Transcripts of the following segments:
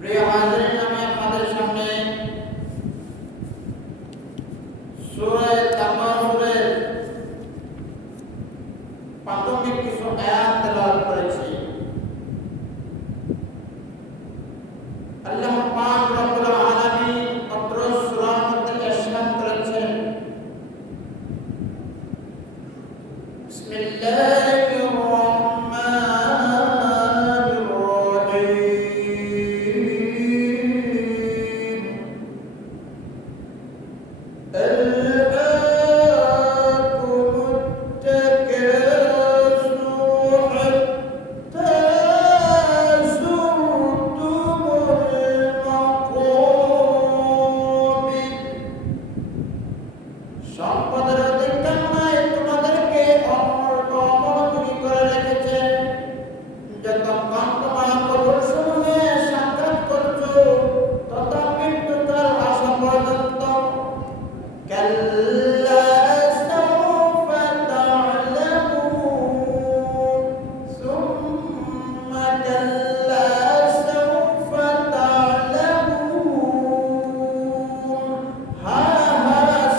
প্রিয় হাজিরিন, আমি আপনাদের সামনে সূরা তাকাসুরের প্রাথমিক কিছু আয়াত তেলাওয়াত করেছি। আল্লাহ পাক রব্বুল আলামিন অত্র সূরার মধ্যে ইরশাদ করেছেন, বিসমিল্লাহির রহমানির রহিম। সম্পদের অধিক কামনায় তোমাদেরকে অমনোযোগী করে রেখেছেন, যতক্ষণ তোমরা কবরসমূহে সাক্ষাৎ করছো তত মৃত্যুকাল আসা পর্যন্ত। কাল্লা সাউফা তা'লামুন সুম্মা কাল্লা সাউফা তা'লামুন।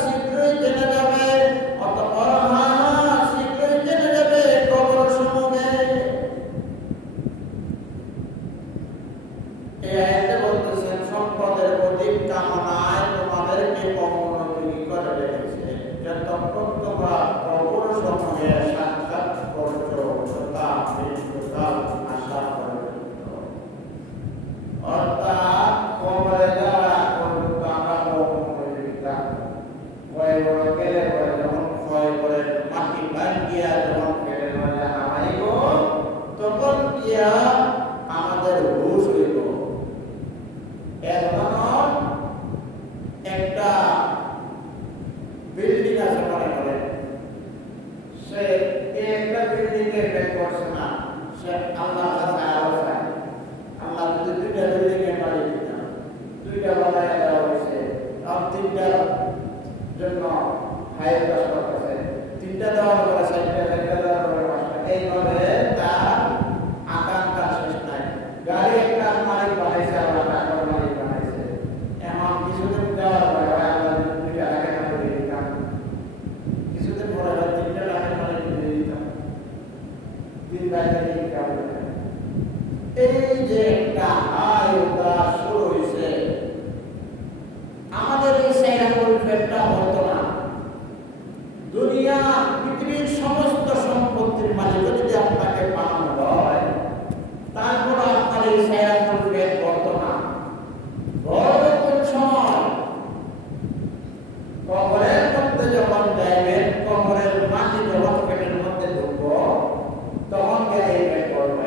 শীঘ্রই জেনে যাবে, অতঃপর শীঘ্রই জেনে যাবে কবরসমূহে। এই আয়াতে বলতেছেন, সম্পদের অধিক কামনায় তোমাদেরকে অমনোযোগী করে রেখেছে, যতক্ষণ তোমরা কবরসমূহে সাক্ষাৎ করছো তথা মৃত্যুকাল আসা পর্যন্ত। অর্থাৎ কবরে যাওয়া পর্যন্ত আমরা অমনোযোগী থাকবো। ক্ষয় করে গেলে পরে যখন ক্ষয় করে মাটি ভাঙিয়া যখন ফেলে মাঝে নামাইব, তখন গিয়া আমাদের হুঁশ হইব। এখন একটা বিল্ডিং আছে, মনে করে সে একটা বিল্ডিং এ বের করছে না, সে আল্লাহর কাছে আরো চায়। আল্লাহ যদি দুইটা বিল্ডিং এর মালিক দিতাম, দুইটা বানায় দেওয়া হয়েছে, আর তিনটার জন্য হায়ার কাজ করতেছে, তিনটা দেওয়ার পরে চারটা, চারটা দেওয়ার পরে পাঁচটা, এইভাবে তার আকাঙ্ক্ষা শেষ নাই। গাড়ি একটা মালিক বানাইছে, আল্লাহ টাকার মালিক বানাইছে। এখন কিছুদিন দেওয়ার পরে আল্লাহ দুইটা টাকা না করে দিতাম, কিছুদিন পরে তিনটা টাকার মালিক দিয়ে দিতাম, তিন টাকা ইনকাম করে। এই যে একটা আয়তা শুরু হয়েছে, আমাদের এই সাইরামুল ফেরটা বর্তমান দুনিয়া পৃথিবীর সমস্ত সম্পত্তির মালিক যদি আপনাকে বানানো হয়, তারপর আপনার এই সাইরামুল ফের বর্তমান বড় কোন সময় কবরের মধ্যে যখন যাইবেন, কবরের মাটি যখন পেটের মধ্যে ঢুকবো, তখন গেলে এই পেট করবো।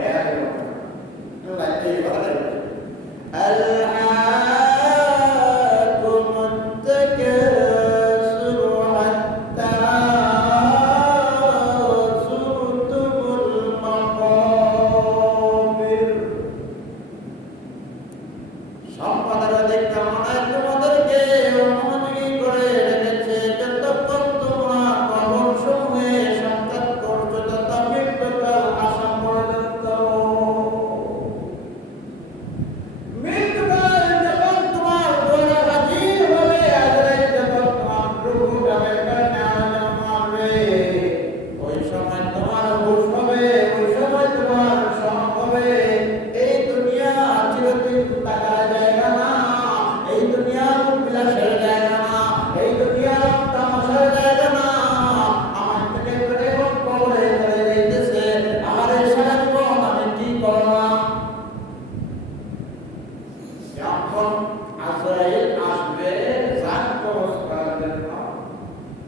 সম্পদের অধিক কামনায় তোমাদেরকে অমনোযোগী করে রেখেছে, যতক্ষণ তোমরা কবরসমূহে সাক্ষাৎ করছো তত মৃত্যুকাল আসা পর্যন্ত। মৃত্যুকাল যখন তোমার দ্বারে হাজির হবে, আজরাইল যখন তোমার রূহ যাবে মারবে, ওই সময় তোমার হুঁশ হবে, ওই সময় তোমার সম হবে। এই দুনিয়া চিরদিন থাকার জায়গা না, এই দুনিয়া বিলাসের জায়গা না, এই দুনিয়া তামাশার জায়গা না। আমার থেকে করে কবরে চলে যাইতেছে, আমার এই সারা জীবন আমি কি করলাম? যখন আজরাইল আসবে জান কবজ করার জন্য,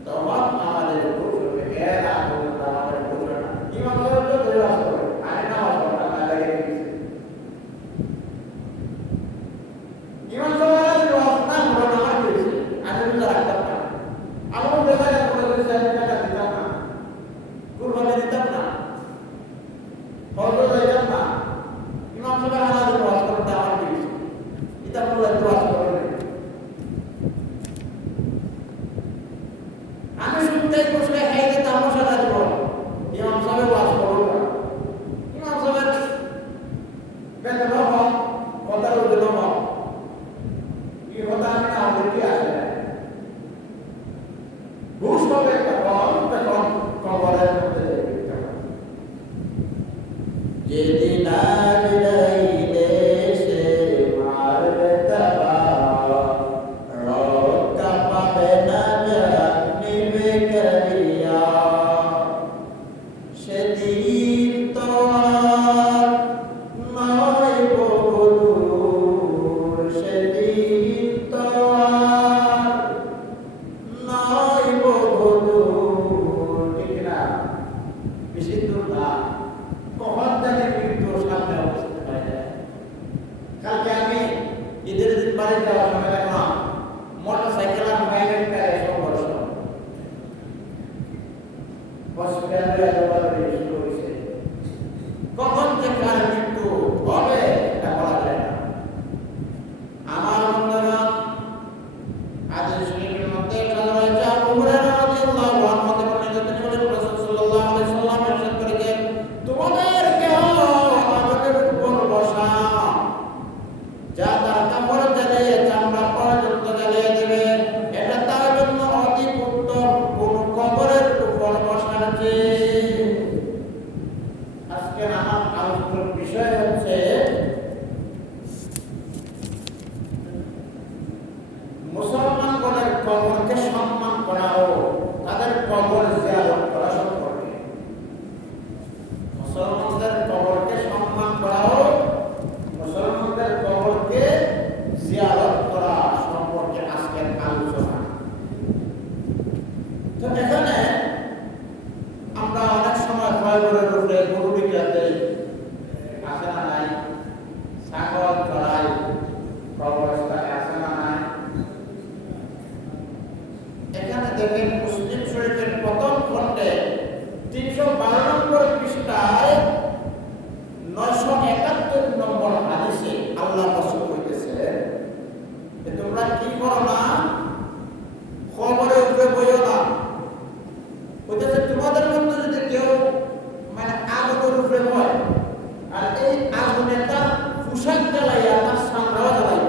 তখন আমাদের হুঁশ হবে। এর আগ পর্যন্ত আমাদের হুঁশ হয় না। ইমাম সাহেব তো ধরে আসতে হবে, আমি নামাজ পড়া না লাগে গেছে। ইমাম সাহেব ওয়াজ না করে নামাজ পড়েছে, আমি রোজা রাখতাম না, আমার দেখা যায় করে আমি টাকা দিতাম না, কুরবানি দিতাম না, হজে যাইতাম না। ইমাম সাহেব আমাদের ওয়াজ করতে আমার কি হয়েছে? এটা বলে ওয়াজ করে আমি শুনতেই বসলে খাইতে তামাশা রাখবো। ইমাম সাহেব ওয়াজ করবো, ইমাম সাহেব বেতন কথার জন্য কি কথা আমি না বলি আসে ঘুষ হবে তখন কবরের মধ্যে যেদিন আইলে সে মারবে তাবা রক্তা পাবে না নিবে করিয়া সেদিন তো আর নয় বহুদূর সেদিন তো আর নয় বহুদূর ঠিক না বেশি দূর না কখন জানি মৃত্যুর সামনে অবস্থিত হয়ে যায় কালকে আমি ঈদের দিন বাড়ি যাওয়ার সময় দেখলাম মোটর সাইকেল আর প্রাইভেট কারে সংঘর্ষ হসপিটালে শুরু হয়েছে কখন যে কার মৃত্যু হবে এটা বলা যায় না আমার বন্ধুরা আদেশ শরীফের মধ্যে বলা হয়েছে আবু হুরায়রা রাদিয়াল্লাহু আনহু বর্ণিত তিনি বলেন রাসূল সাল্লাল্লাহু আলাইহি ওয়াসাল্লাম ইরশাদ করেছেন তোমাদের কেহ আগুনের উপর বসা যা তার কাপড় জ্বালিয়ে চামড়া পর্যন্ত জ্বালিয়ে দেবে এটা তার জন্য অতি উত্তম কোন কবরের উপর বসার চেয়ে আজকে আমার আলোচনার বিষয় হচ্ছে মুসলমানগণের কবরকে সম্মান করা ও তাদের কবর জিয়ারত করা সম্পর্কে মুসলমানদের কবরকে সম্মান করা ও মুসলমানদের কবরকে জিয়ারত করা সম্পর্কে আজকের আলোচনা তো এখানে আমরা অনেক সময় কবরের উপরে গরু বিক্রাতে আসে না নাই ছাগল চড়াই কবরস্থানে আসে না নাই এখানে দেখেন মুসলিম শরীফের প্রথম খণ্ডে 312 নম্বর পৃষ্ঠায় 971 নম্বর হাদিসে আল্লাহ রাসূল কইতেছে যে তোমরা কি করো না কবরের উপরে বইও না কইতেছে তোমাদের মধ্যে যদি কেউ মানে আগুনের উপরে বয় আর এই আগুনে তার পোশাক জ্বালাইয়া তার সামরাও জ্বালাইব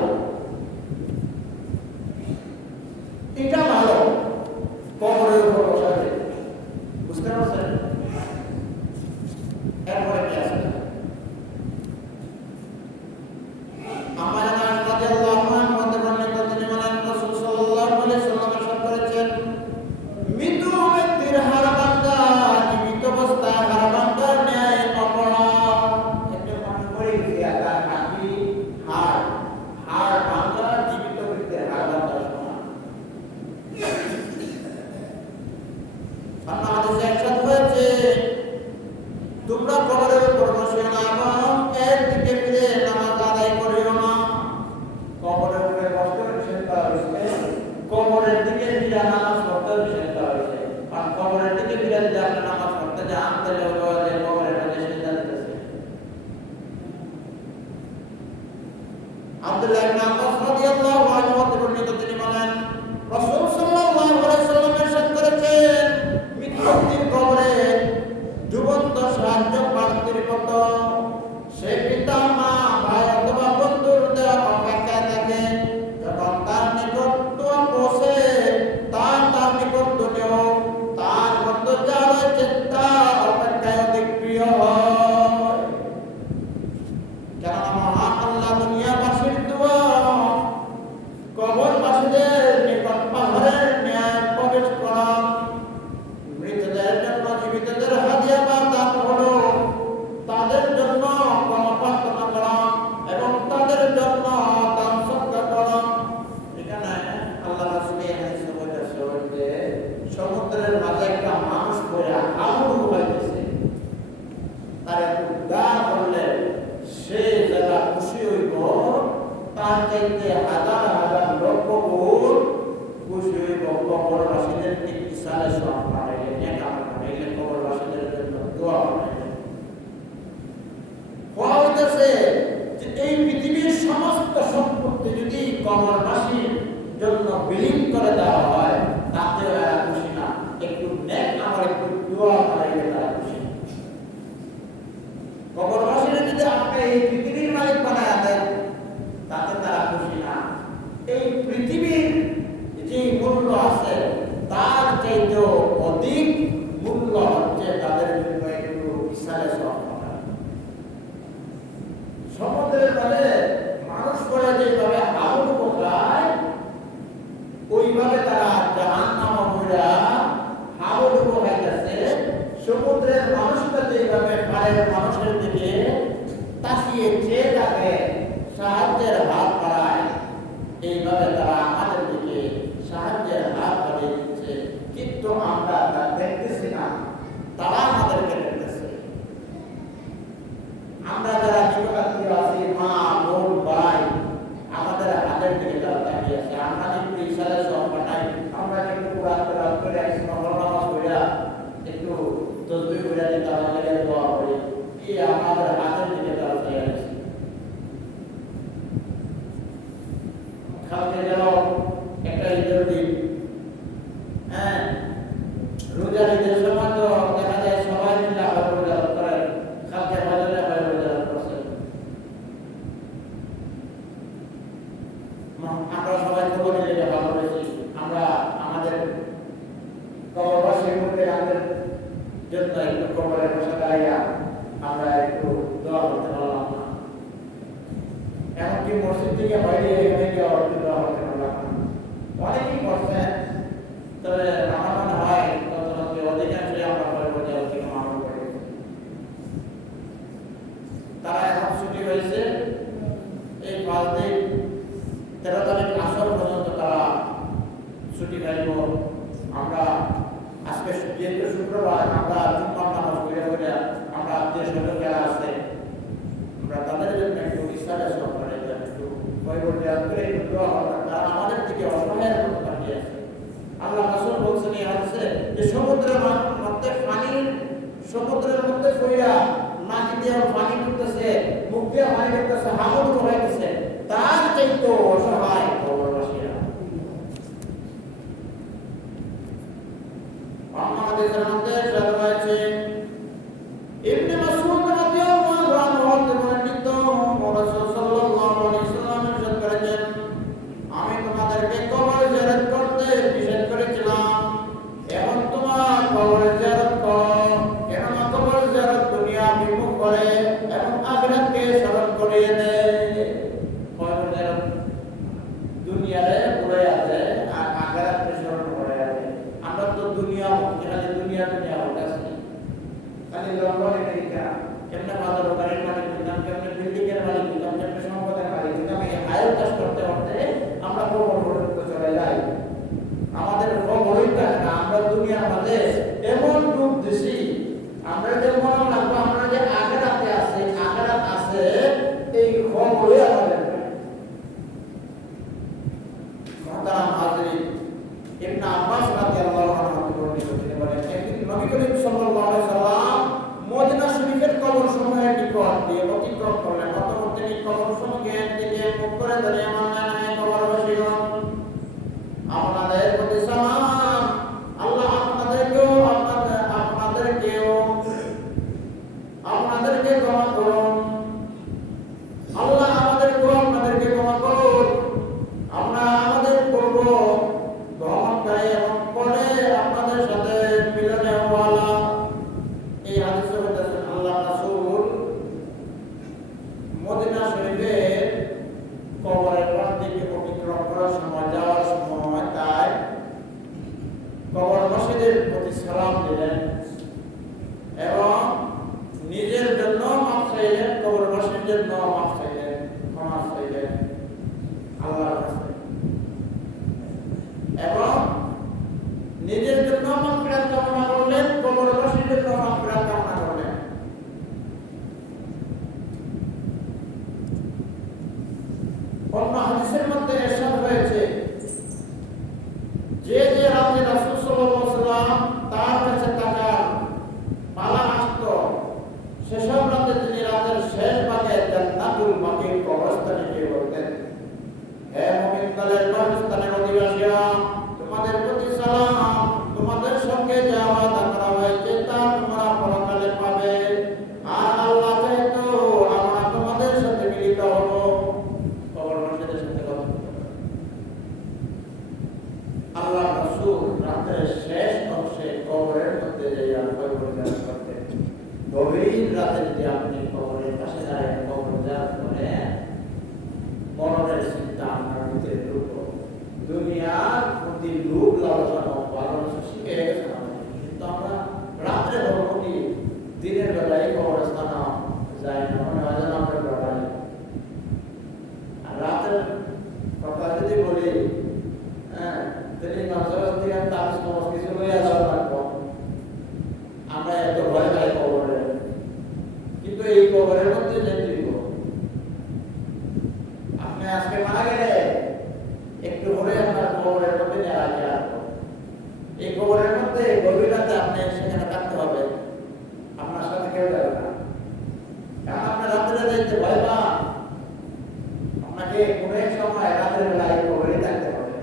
এটা ভালো কবরের উপর বসা যায় বুঝতে পারছেন এরপরে কি আছে আমার রাদিয়াল্লাহু আনহু বর্ণিত তিনি বলেন রাসূল সাল্লাল্লাহু আলাইহি ওয়াসাল্লাম ইরশাদ করেছেন মৃত্যু ব্যক্তির হাড় ভাঙা জীবিত অবস্থায় হাড় ভাঙার ন্যায় অপরাধ একটা মানুষ মরে গেছে তার হাড়ি হাড় ভাঙা জীবিত ব্যক্তির হাড় ভাঙা সমান আল্লাহ হাদিসে ইরশাদ হয়েছে তোমরা কবরের উপর বসিও না এবং এর দিকে ফিরে নামাজ আদায় করিও না কবরের উপরে বসতে নিষেধ করা হয়েছে কবরের দিকে ফিরে নামাজ পড়তে নিষেধ করা হয়েছে আর কবরের দিকে ফিরে যদি আপনি নামাজ পড়তে যান তাহলে ওই কবরের মধ্যে সেজদা দিতেছে আব্দুল্লাহ ইবনে আব্বাস রাদিয়াল্লাহু আনহু বর্ণিত তিনি বলেন রাসূল সাল্লাল্লাহু আলাইহি ওয়াসাল্লাম ইরশাদ করেছেন মৃত্যুর কবরে জীবন্ত সাহায্য প্রার্থীর মতো সে পিতা মা ভাই অথবা বন্ধুর দেওয়া অপেক্ষায় থাকে যখন তার নিকট পৌঁছে তার নিকট দুনিয়া তার বন্ধু যা রয়েছে তা অপেক্ষায় অধিক প্রিয় হয় কেননা মহান আল্লাহ দুনিয়াবাসীর দোয়া কবরবাসীদের নিকট পাহাড়ের ন্যায় প্রবেশ করা মৃতদের জন্য জীবিতদের হাদিয়া বা দান হলো তাদের জন্য ক্ষমা প্রার্থনা করা এবং তাদের জন্য দান সৎকার করা এখানে আল্লাহ রাসূল এই হাদিসে বলেছেন যে সমুদ্রের মাঝে একটা মানুষ পড়ে আগুন হইতেছে তার একটু দান করলে সে যারা খুশি হইব তার চাইতে হাজার হাজার লক্ষ গুণ খুশি হইব কবরবাসীদের ইসালে সব পাঠাইলে নেক আমল পাঠাইলে কবরবাসীদের জন্য দোয়া পাঠাইলে হইতেছে যে এই পৃথিবীর সমস্ত সম্পত্তি যদি কবরবাসীর জন্য বিলীন করে দেওয়া হয় তাতে এরা খুশি না একটু নেক আমল একটু দোয়া পাঠাইলে তারা খুশি কবরবাসীরা যদি আপনি এই পৃথিবীর মালিক বানায় দেন কালকে গেল একটা ঈদের দিন, হ্যাঁ, রোজার ঈদের সময় তো দেখা যায় সবাই মিলে আবার রোজা করেন, কালকে বাজারে আবার রোজা করছেন। আমরা সবাই খবর নিলে ভালো করেছি, আমরা আমাদের কবরবাসীর মধ্যে আমাদের জন্য একটু কবরের বসে দাঁড়াইয়া আমরা একটু দোয়া করতে পারলাম না, এমনকি মসজিদ থেকে বাইরে এখানে গিয়ে একটু দোয়া করতে পারলাম না। অনেকেই করছেন, তবে আমার মনে হয় অধিকাংশই আমরা আমল করে। তারা এখন ছুটি হয়েছে, এই 5 দিন 13 তারিখ আসর পর্যন্ত তারা ছুটি পাইব। আমরা আজকে যেহেতু শুক্রবার, আমরা জুম্মার নামাজ পড়ে আমরা আত্মীয় স্বজন যারা আছে আমরা তাদের জন্য একটু ইসলামের সরকারের জন্য একটু তারা আমাদের থেকে অসহায়ের মতো তাকিয়ে আছে। আল্লাহ রাসূল বলছেন এই হাদিসে যে সমুদ্রের মধ্যে সমুদ্রের মধ্যে পড়িয়া নাক দিয়ে পানি পড়তেছে, মুখ দিয়ে পানি পড়তেছে, হাবুড হইতেছে, তার চাইতে অসহায় কবরবাসীরা। আমাদের মধ্যে রয়েছে ইবনে মাসউদ রাদিয়াল্লাহু আনহু বর্ণিত, রাসূল সাল্লাল্লাহু আলাইহি ওয়াসাল্লাম ইরশাদ করেছেন, আমি তোমাদেরকে কবর জিয়ারত করতে নিষেধ করেছিলাম, এখন তোমরা কবর জিয়ারত করো, কেননা কবর জিয়ারত দুনিয়া বিমুখ করে এবং আখিরাতকে স্মরণ করিয়ে দেয়। কবর জিয়ারত দুনিয়ারে পড়ে আছে আর আখিরাতকে স্মরণ করে আছে। আমরা তো দুনিয়া খালি দুনিয়া হচ্ছে, খালি লন্ডন আমেরিকা কেমনে বাজার বাড়ির মালিক দিতাম, কেমনে বিল্ডিং এর মালিক দিতাম, কেমনে সম্পদের মালিক দিতাম, এই আয়ু চাষ করতে করতে আমরা কবর পর্যন্ত চলে যাই। আমাদের কবরই না, আমরা দুনিয়ার মাঝে এমন ডুব দিছি, আমরা যে মনে রাখবো আমরা যে আখিরাতে আছে, আখিরাত আছে, এই খবরই আমাদের মহতারাম হাজিরিন। ইবনে আব্বাস রাদিয়াল্লাহু আনহু বর্ণিত, তিনি বলেন, একদিন নবী করিম সাল্লাল্লাহু আলাইহি সাল্লাম মদিনা শরীফের কবরসমূহের নিকট দিয়ে অতিক্রম করলেন। অতঃপর তিনি কবরসমূহের দিকে মুখ করে দাঁড়িয়ে বললেন, হে কবরবাসীগণ, আপনাদের প্রতি সালাম, আল্লাহ আপনাদেরকে ক্ষমা করুন, আল্লাহ আপনাদেরকে ক্ষমা করুন। আমরা আমাদের পূর্ব ভ্রমণকারী এবং পরে আপনাদের সাথে মিলনে ওয়ালা। এই হাদিসে বলেছেন আল্লাহ রাসূল মদিনা শরীফের কবরের পাশ থেকে অতিক্রম করার সময়, যাওয়ার সময় তাই কবরবাসীদের প্রতি সালাম দিলেন এবং নিজের জন্য মাফ চাইলেন, কবরবাসীর জন্য মাফ চাইলেন, ক্ষমা চাইলেন আল্লাহর কাছে, এবং নিজের জন্য মাগফিরাত কামনা করলেন, কবরবাসীর জন্য মাগফিরাত কামনা করলেন। অন্য হাদিসের মধ্যে ইরশাদ হয়েছে, যে রাতে রাসূল সাল্লাল্লাহু আলাইহি ওয়াসাল্লাম তার কাছে টাকার পালা আসতো, সেসব রাতে তিনি রাতের শেষ ভাগে জান্নাতুল বাকির কবরস্থানে গিয়ে বলতেন, হে মুমিন দলের কবরস্থানের অধিবাসীরা, তোমাদের প্রতি সালাম, তোমাদের সঙ্গে যা ওয়াদা করা হয়েছে তা তোমরা পরকালে পাবে, আর আল্লাহ চাইতো আমরা তোমাদের সাথে মিলিত হব। কবরবাসীদের সাথে কথা বলতে আল্লাহ রাসূল রাতের শেষ অংশে কবরের মধ্যে যাইয়া কবর করতেন। গভীর রাতে যদি আপনি কবরের পাশে দাঁড়িয়ে কবর জিয়ারত করেন, মরণের চিন্তা আপনার ভিতরে ঢুকলো, দুনিয়ার প্রতি লোভ লালসা ভালোবাসা শিখে গেছে আমাদের, কিন্তু আমরা রাত্রে ভ্রমণটি দিনের বেলায় কবরস্থান যাই না, মনে হয় যেন আমরা বেড়াই। আর রাতের কথা যদি বলি, হ্যাঁ, তিনি নজর থেকে তার সমস্ত কিছু লইয়া যাওয়া লাগবো, আমরা এত ভয় পাই কবরে, কিন্তু এই কবরের মধ্যে যে আপনি আজকে মারা গেলে একটু পরে আপনার কবরের মধ্যে নেওয়া আসবো, এই কবরের মধ্যে গভীর রাতে আপনি সেখানে থাকতে হবে, আপনার সাথে কেউ যাবে না, কারণ আপনি রাত্রে যাইতে ভয় পান, আপনাকে কোনো এক সময় রাতের বেলায় কবরে থাকতে হবে।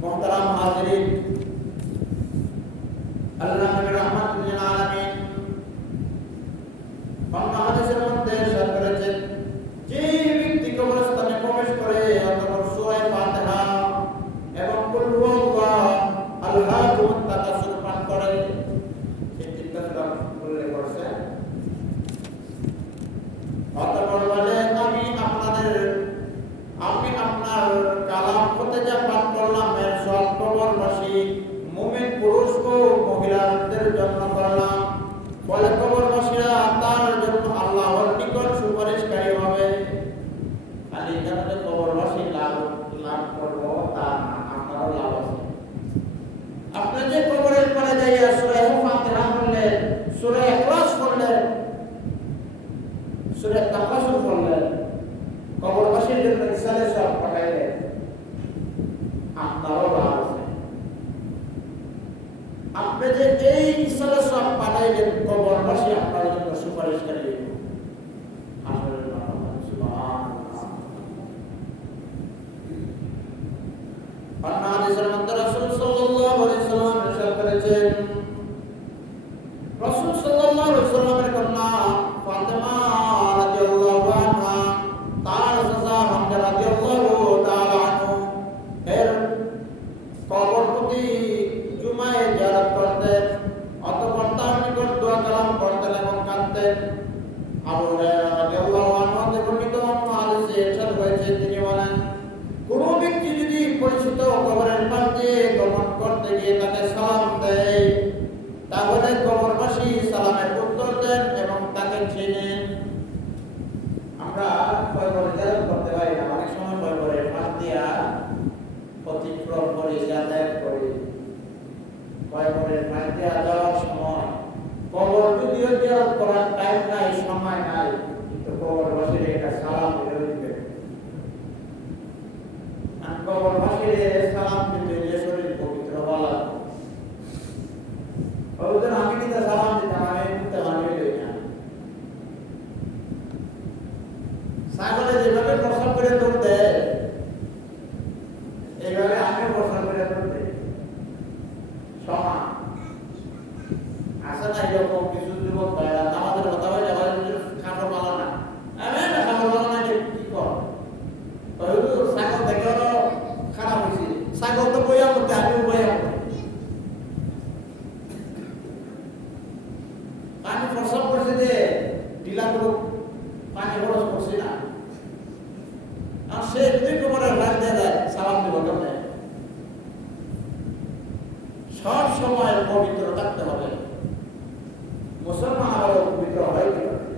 মুহতারাম হাজিরিন, আল্লাহ নবী রাহমাতুল লিল আলামিন অন্য হাদিসের মধ্যে ইরশাদ করেছেন, যে ব্যক্তি কবরস্থানে প্রবেশ করে অতঃপর সূরা ফাতিহা এবং কুল হুয়াল্লাহ আল্লাহুম তাকাসুর পাঠ করে, এই তিনটা সূরা উল্লেখ করেছে। অতঃপর বলে, আমি আপনার কালাম হতে যা পাঠ করলাম এর সব কবরবাসী মুমিন পুরুষ ও মহিলাদের জন্য করলাম, ফলে কবরবাসীরা তার জন্য আল্লাহর নিকট সুপারিশকারী হবে। খালি এখানে কবরবাসী লাভ করবো তা না, আপনারও লাভ আছে। আপনি যে কবরের পরে যাইয়া সূরা ফাতিহা পড়লেন, সূরা ইখলাস পড়লেন, সূরা তাকাসুর পড়লেন, কবরবাসীর জন্য ইসালে সব পাঠাইলেন, আপনারও লাভ আছে। আপনি যে এই ইসালে সব পাঠাইলেন, কবরবাসী আপনার জন্য সুপারিশকারী হবে। আসলে সুবহানাল্লাহ। অন্য হাদিসের মধ্যে রাসূল সাল্লাল্লাহু আলাইহি সাল্লাম ইরশাদ করেছেন, রাসূল সাল্লাল্লাহু আলাইহি সাল্লামের কন্যা ফাতেমা রাদিয়াল্লাহু আনহা তার চাচা হামজা রাদিয়াল্লাহু তাআলা আনহু এর কবর প্রতি জুমায় জিয়ারত করতেন, অতঃপর তার নিকট দোয়া কালাম করতেন এবং কাঁদতেন। আবু হুরায়রা রাদিয়াল্লাহু আনহু থেকে বর্ণিত হাদিসে ইরশাদ হয়েছে, তিনি বলেন, কোন ব্যক্তি যদি পরিচিত কবরের পাশ দিয়ে গমন করতে গিয়ে তাকে সালাম দেয়, তাহলে কবরবাসী সালামের উত্তর দেন এবং তাকে চেনেন। আমরা কবর জিয়ারত করতে পারি না, অনেক সময় কবরের পাশ দিয়া অতিক্রম করি, যাতায়াত করি। কবরের পাশ দিয়া যাওয়ার সময় কবর যদিও জিয়ারত করার টাইম নাই, সময় নাই, কিন্তু কবরবাসীর একটা সালাম দিতে হবে। আর কবরবাসীর সালাম দিতে যে শরীর পবিত্র বলা, ওদের আমি কিন্তু সালাম দিতাম, আমি কিন্তু আমি লই না। ছাগলে যেভাবে প্রসাব করে দৌড় দেয়, এইভাবে আমিও প্রসাব করে দৌড় দেই, সমান আসে না। এরকম কিছু যুবক ভাইরা আমাদের কথা হয়, খাবার ভালো না, আমি খাবার ভালো না, কি কর ছাগল দেখে খারাপ হয়েছে, ছাগল তো বইয়া করতে, আমিও বইয়া করতে, আমি প্রসব করছি যে টিলাগুলো পানি খরচ করছি না, আর সে যদি কবরের ভাগ দিয়ে দেয়, সালাম দিব কেমন? সব সময় পবিত্র থাকতে হবে। মুসলমান আরো পবিত্র হয় কিভাবে?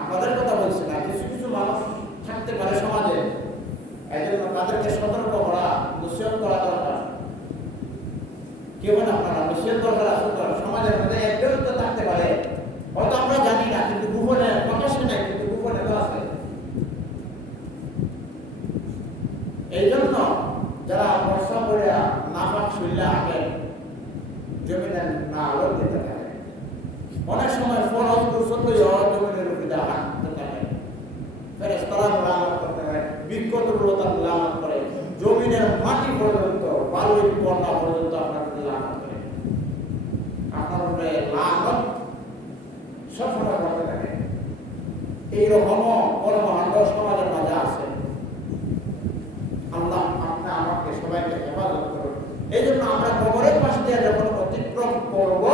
আপনাদের কথা বলছি না, কিছু কিছু মানুষ থাকতে পারে সমাজে, এই জন্য তাদেরকে সতর্ক করা, নসিহত করা দরকার। কেউ না, আপনারা নসিহত দরকার আসল করা। সমাজের মধ্যে একজন তো থাকতে পারে, হয়তো আমরা জানি না, কিন্তু গোপনে প্রকাশে নাই, কিন্তু গোপনে তো আছে। এই জন্য যারা বর্ষা করে নাপাক শরীরে আঁকেন, জমিনে না আলো দিতে থাকে, অনেক সময় ফরজ দুর্সত্যই জমিনের উপরে হাঁটতে থাকে, ফেরেশতারা মুলাকাত করতে হয়, বিক্ষতগুলোতা মুলাকাত করে, জমিনের মাটি পর্যন্ত, বালুর কন্যা পর্যন্ত আপনার মুলাকাত করে, আপনার উপরে লানত সবসময় করতে থাকে। এইরকমও কর্মকাণ্ড সমাজের মাঝে আছে। আল্লাহ আপনি আমাকে সবাইকে হেফাজত করুন। এই জন্য আমরা কবরের পাশ দিয়ে যখন অতিক্রম করব,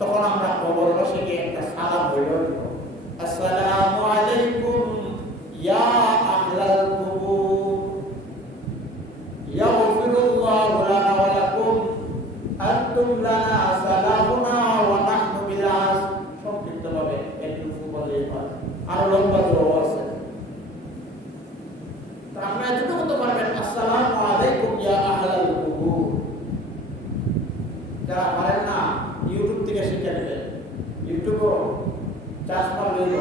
তখন আমরা কবরবাসীকে একটা সালাম বলে দেব, আসসালামু আলাইকুম ইয়া আহলাল কুবুর, ইয়াগফিরুল্লাহু লানা ওয়া লাকুম, আনতুম লানা সালামুনা ওয়া নাহনু বিলাস। সংক্ষিপ্তভাবে একটু বলে আর লম্বা দোয়া আছে, আপনি এতটুকু করতে পারবেন, আসসালামু আলাইকুম ইয়া আহলাল কুবুর। যারা পারেন না, ইউটিউব থেকে শিখে নেবেন। ইউটিউবও চার্জ পাবেন,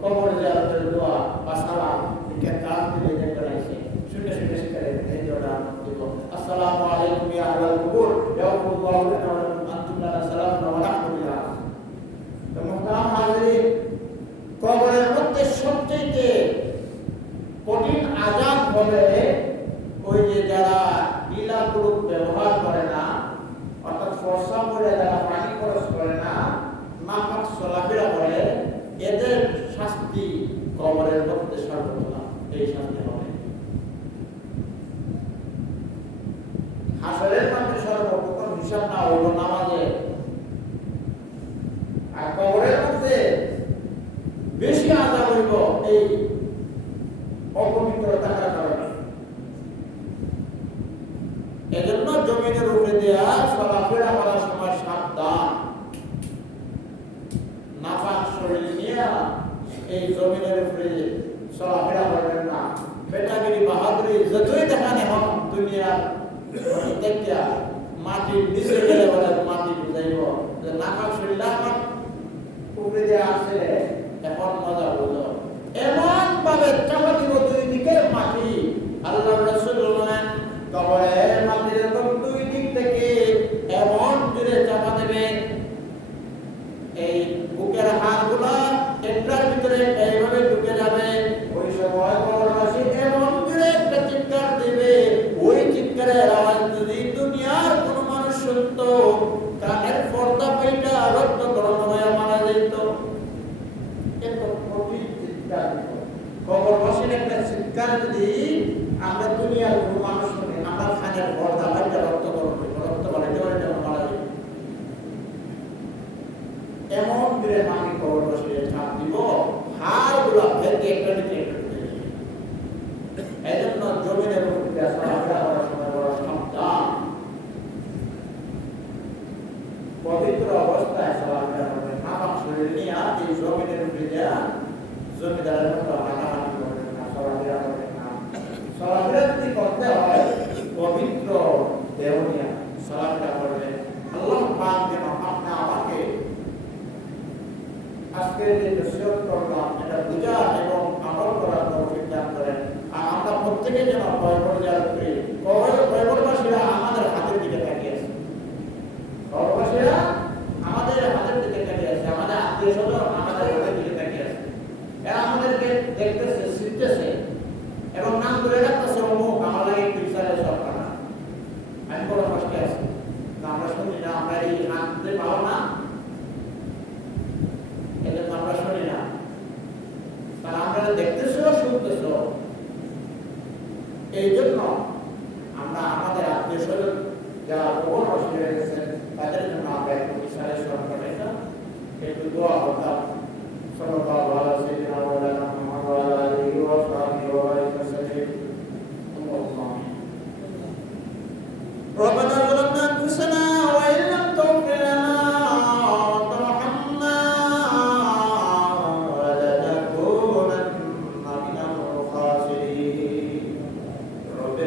কবর জিয়ারতের দোয়া বা সালাম লিখে চার্জ দিলে দেখতে লাগছে, শুনে শুনে শিখে নেবেন। এই দোয়াটা দিব, আসসালামু আলাইকুম ইয়া আহলাল কুবুর, ইয়াগফিরুল্লাহু লানা ওয়া লাকুম, আনতুম লানা সালামুনা ওয়া নাহনু বিলাস। তো মুহতারাম হাজিরিন, চলাফেরা করে এদের শাস্তি কবরের মধ্যে সর্বপ্রথম এই শাস্তি হবে। হাসরের মধ্যে সর্বপ্রথম হিসাব না হইল নামাজে, আর কবরের মধ্যে বেশি আযাব হইব এই অপবিত্র থাকার কারণে। এজন্য জমিনের উপরে দেয়া চলাফেরা করার সময় সাবধান, নাপাক শরীর নিয়ে এই জমিনের উপরে চলাফেরা করবেন না। বেটাগিরি বাহাদুরি যতই দেখানে হোক দুনিয়া দেখিয়া মাটির নিচে গেলে বলে মাটি বুঝাইব যে নাপাক শরীর আমার উপরে দেয়া আছে, এখন মজা বুঝো। এমন ভাবে চাপা দিব দুই দিকে মাটি, আল্লাহ রাসূল বলেন কবরের মাটির এরকম দুই দিক থেকে এমন জোরে চাপা দেবে, এই বুকের হাড়গুলো একটার ভিতরে এইভাবে ঢুকে যাবে। ওই সময় কবরবাসী এমন জোরে একটা চিৎকার দেবে, ওই চিৎকারের আওয়াজ যদি দুনিয়ার কোনো মানুষ শুনতো কানের পর্দা পাইটা রক্ত গরম হয়ে মারা যেত। এত কঠিন চিৎকার কবরবাসীর একটা চিৎকার যদি আমরা দুনিয়ার কোনো মানুষ শুনে, আমরা কানের পর্দা পাইটা রক্ত গরম হইব, রক্ত বাড়াইতে বাড়াইতে মারা যেত। এমন করে আমি কবরবাসী চাপ দিব, হাড়গুলো ভেঙে একটা দিকে একটা দিকে। এই জন্য জমিনের উপরে চলাফেরা করার সময় বড় সাবধান, পবিত্র অবস্থায় চলাফেরা করবেন। নাপাক শরীর নিয়ে এই জমিনের উপরে দেয়া জমিদারের মতো হাঁটাহাঁটি করবেন না, চলাফেরা করবেন না। চলাফেরা যদি করতে হয় পবিত্র দেহ নিয়ে চলাফেরা করবেন। আল্লাহ পাক যেন আপনি আমাকে আজকে যে নসিহত করলাম এটা বুঝা এবং আমল করার তৌফিক দান করেন। আর আমরা প্রত্যেকে যেন পয়গম্বর করি। পয়গম্বরবাসীরা আমাদের হাতের দিকে তাকিয়ে আছে, পয়গম্বরবাসীরা আমাদের হাতের দিকে তাকিয়ে আছে, আমাদের আত্মীয় স্বজন আমাদের হাতের দিকে তাকিয়ে আছে। এরা আমাদেরকে দেখতেছে, শিখতেছে এবং নাম ধরে রাখতেছে অমুক আমার লাগে বিচারের সরকার। আমি বড় কষ্টে আছি, আমরা শুনি না, আমরা এই হাত দিতে পারো না, এজন্য আমরা শুনি না। তারা আমরা দেখতেছো, শুনতেছো। এই জন্য আমরা আমাদের আত্মীয় স্বজন যারা কবর বসে গেছেন তাদের জন্য আমরা একটু বিচারের স্মরণ করাইতাম, একটু দোয়া করতাম। সাল্লাল্লাহু আলাইহি সাইয়্যিদিনা ওয়া মাওলানা মুহাম্মদ ওয়া আলা আলিহি ওয়া সাহবিহি ওয়া বারিক ওয়াসাল্লিম। আল্লাহুম্মা আমিন। ربنا ظلمنا أنفسنا وإن لم تغفر لنا وترحمنا لنكونن من الخاسرين. رب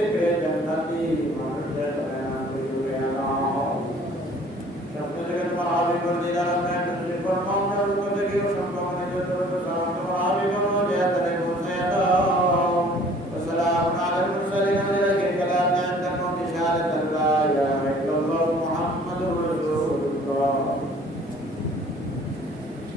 প্রত্যেকের জান্নাত